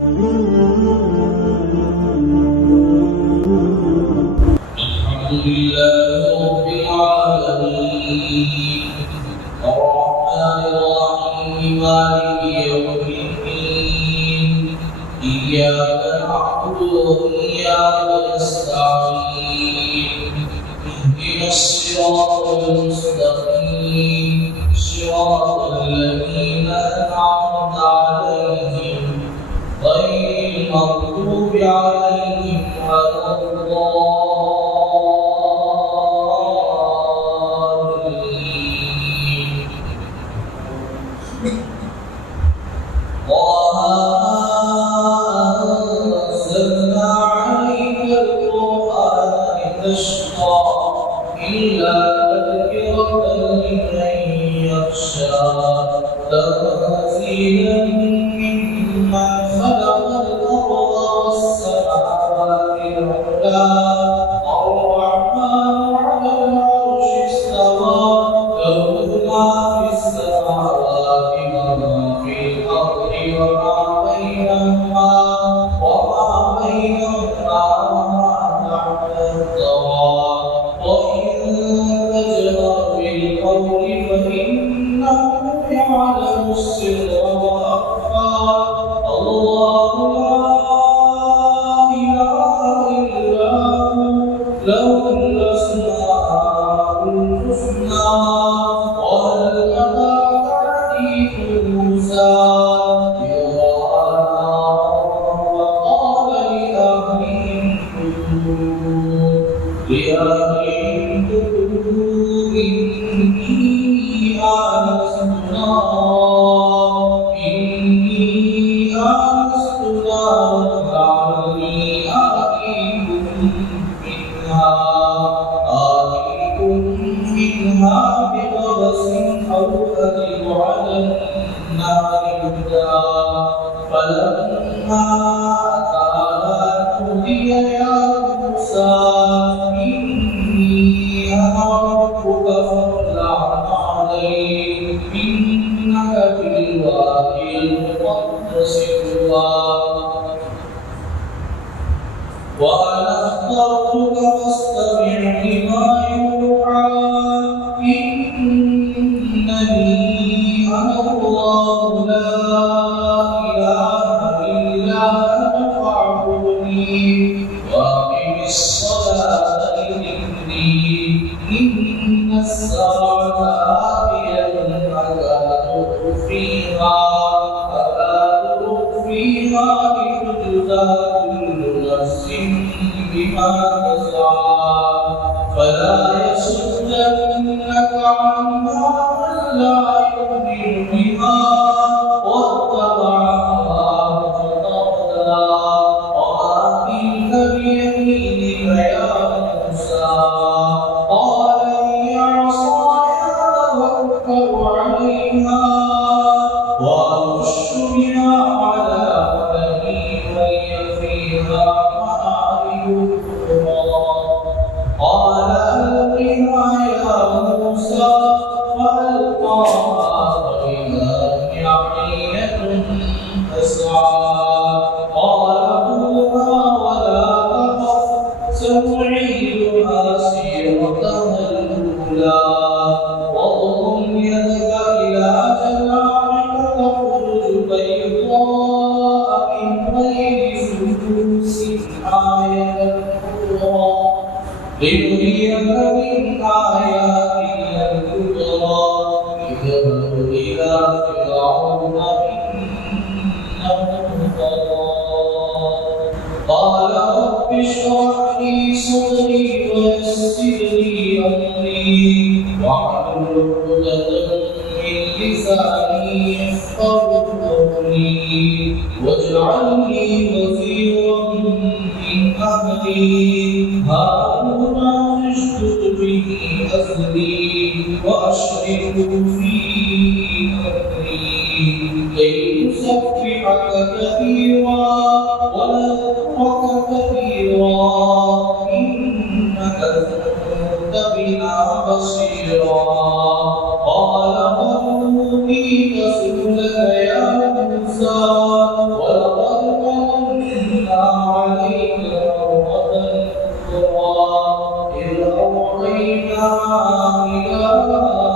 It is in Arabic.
الحمد لله رب العالمين الرحمن الرحيم مالك يوم الدين إياك نعبد وإياك نستعين اهدنا الصراط المستقيم صراط الذين أنعمت عليهم غير المغضوب عليهم ولا الضالين. أنزلنا عليك القرآن لتشقى إلا تذكرة لمن يخشى تنزيلا ممن خلق الأرض والسماوات العلى الرحمن على العرش استوى له ما في السماوات وما في الأرض وما بينهما تحت الثرى وإن تجهر بالقول فإنه يعلم السر وأخفى الله لا إله إلا هو له الأسماء الحسنى وهل أتاك حديث موسى إذ رأى نارا وقال لأهلهم كثوا إني آنست نارا لعلي آتيكم منها بقبس أو أجد على النار هدى فلما أتاها نودي يا موسى إني أنا ربك فاخلع عليك إنك بالوادي المقدس طوى وأنا اخترتك فاستمع لما يوحى إنني أنا الله لا إله إلا أنا فاعبدني وأقم الصلاة لذكري إن الساعة آتية أكاد أخفيها لتجزى كل نفس بما تسعى فلا يصدنك عنها من لا يؤمن بها واتبع هواه فتردى وما تلك بيمينك يا موسى قال هي عصاي أتوكل عليها وأهش بها على غنمي وهي فيها مآرب أخرى قال ألقها يا موسى فألقاها فإذا هي حية تسعى قال خذها ولا تخف سنعيدها سيرتها الأولى واضم يدك إلى جناحك تخرج بيضاء من غير سوس آية أخرى لنريك من آياتنا الكبرى اذهب إلى فرعون إنه طغى قال رب اشرح لي صدري ويسر لي أمري واحلل عقدة من لساني يفقهوا قولي واجعل لي وزيرا من أهلي هارون اشدد به أزري وأشركه في أمري كي نسبحك كثيرا ونذكرك كثيرا إنك كنت بنا بصيرا قال قد أوتيت سؤلك يا موسى ولقد قضينا إلى